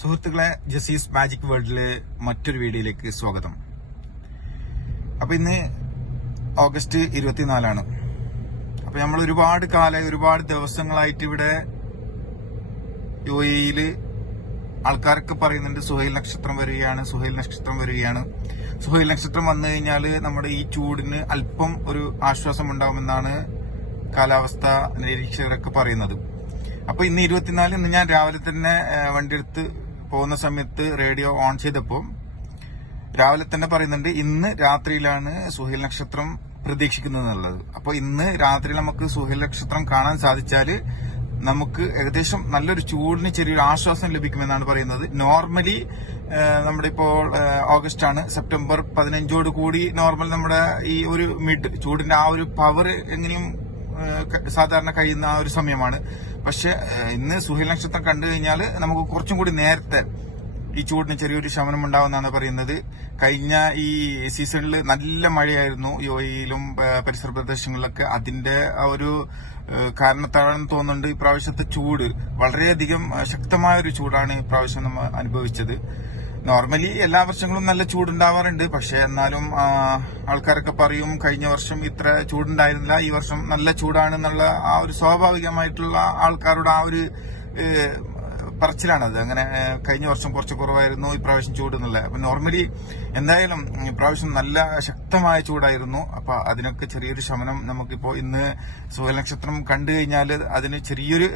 സുഹൃത്തുക്കളെ ജസീസ് മാജിക് വേൾഡിലെ മറ്റൊരു വീഡിയോയിലേക്ക് സ്വാഗതം. അപ്പൊ ഇന്ന് ഓഗസ്റ്റ് ഇരുപത്തിനാലാണ്. അപ്പൊ നമ്മൾ ഒരുപാട് കാലം ഒരുപാട് ദിവസങ്ങളായിട്ട് ഇവിടെ യു എയിൽ ആൾക്കാരൊക്കെ പറയുന്നുണ്ട് സുഹൈൽ നക്ഷത്രം വരികയാണ് സുഹൈൽ നക്ഷത്രം വരികയാണ്. സുഹൈൽ നക്ഷത്രം വന്നു കഴിഞ്ഞാൽ നമ്മുടെ ഈ ചൂടിന് അല്പം ഒരു ആശ്വാസം ഉണ്ടാവുമെന്നാണ് കാലാവസ്ഥ നിരീക്ഷകരൊക്കെ പറയുന്നത്. അപ്പൊ ഇന്ന് ഇരുപത്തിനാല് ഇന്ന് ഞാൻ രാവിലെ തന്നെ വണ്ടിയെടുത്ത് പോകുന്ന സമയത്ത് റേഡിയോ ഓൺ ചെയ്തപ്പോൾ രാവിലെ തന്നെ പറയുന്നുണ്ട് ഇന്ന് രാത്രിയിലാണ് സുഹേൽ നക്ഷത്രം പ്രതീക്ഷിക്കുന്നത് എന്നുള്ളത് അപ്പോൾ ഇന്ന് രാത്രി നമുക്ക് സുഹേൽ നക്ഷത്രം കാണാൻ സാധിച്ചാൽ നമുക്ക് ഏകദേശം നല്ലൊരു ചൂടിന് ചെറിയൊരു ആശ്വാസം ലഭിക്കുമെന്നാണ് പറയുന്നത്. നോർമലി നമ്മുടെ ഇപ്പോൾ ഓഗസ്റ്റ് ആണ്. സെപ്റ്റംബർ പതിനഞ്ചോട് കൂടി നോർമൽ നമ്മുടെ ഈ ഒരു മിഡ് ചൂടിന്റെ ആ ഒരു പവർ എങ്ങനെയും സാധാരണ കഴിയുന്ന ആ ഒരു സമയമാണ്. പക്ഷെ ഇന്ന് സുഹിൽ നക്ഷത്രം കണ്ടു കഴിഞ്ഞാൽ നമുക്ക് കുറച്ചും കൂടി നേരത്തെ ഈ ചൂടിന് ചെറിയൊരു ശമനം ഉണ്ടാവുമെന്നാണ് പറയുന്നത്. കഴിഞ്ഞ ഈ സീസണിൽ നല്ല മഴയായിരുന്നു. യു എയിലും പരിസര പ്രദേശങ്ങളിലൊക്കെ. അതിന്റെ ഒരു കാരണത്താണെന്ന് തോന്നുന്നുണ്ട് ഇപ്രാവശ്യത്തെ ചൂട്. വളരെയധികം ശക്തമായ ഒരു ചൂടാണ് ഇപ്രാവശ്യം നമ്മൾ അനുഭവിച്ചത്. നോർമലി എല്ലാ വർഷങ്ങളും നല്ല ചൂടുണ്ടാവാറുണ്ട്. പക്ഷെ എന്നാലും ആൾക്കാരൊക്കെ പറയും കഴിഞ്ഞ വർഷം ഇത്ര ചൂടുണ്ടായിരുന്നില്ല ഈ വർഷം നല്ല ചൂടാണെന്നുള്ള ആ ഒരു സ്വാഭാവികമായിട്ടുള്ള ആൾക്കാരുടെ ആ ഒരു പറച്ചിലാണത് അങ്ങനെ കഴിഞ്ഞ വർഷം കുറച്ച് കുറവായിരുന്നു ഇപ്രാവശ്യം ചൂട് എന്നുള്ളത് നോർമലി എന്തായാലും ഇപ്രാവശ്യം നല്ല ശക്തമായ ചൂടായിരുന്നു. അപ്പൊ അതിനൊക്കെ ചെറിയൊരു ശമനം നമുക്കിപ്പോ ഇന്ന് സൂര്യനക്ഷത്രം കണ്ടു കഴിഞ്ഞാൽ അതിന് ചെറിയൊരു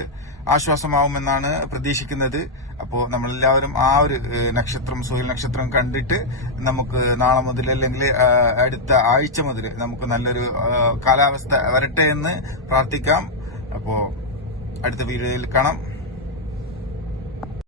ആശ്വാസമാവുമെന്നാണ് പ്രതീക്ഷിക്കുന്നത്. അപ്പോൾ നമ്മളെല്ലാവരും ആ ഒരു നക്ഷത്രം സൂര്യൻ നക്ഷത്രം കണ്ടിട്ട് നമുക്ക് നാളെ മുതൽ അല്ലെങ്കിൽ അടുത്ത ആഴ്ച മുതൽ നമുക്ക് നല്ലൊരു കാലാവസ്ഥ വരട്ടെ എന്ന് പ്രാർത്ഥിക്കാം. അപ്പോൾ അടുത്ത വീഡിയോയിൽ കാണാം.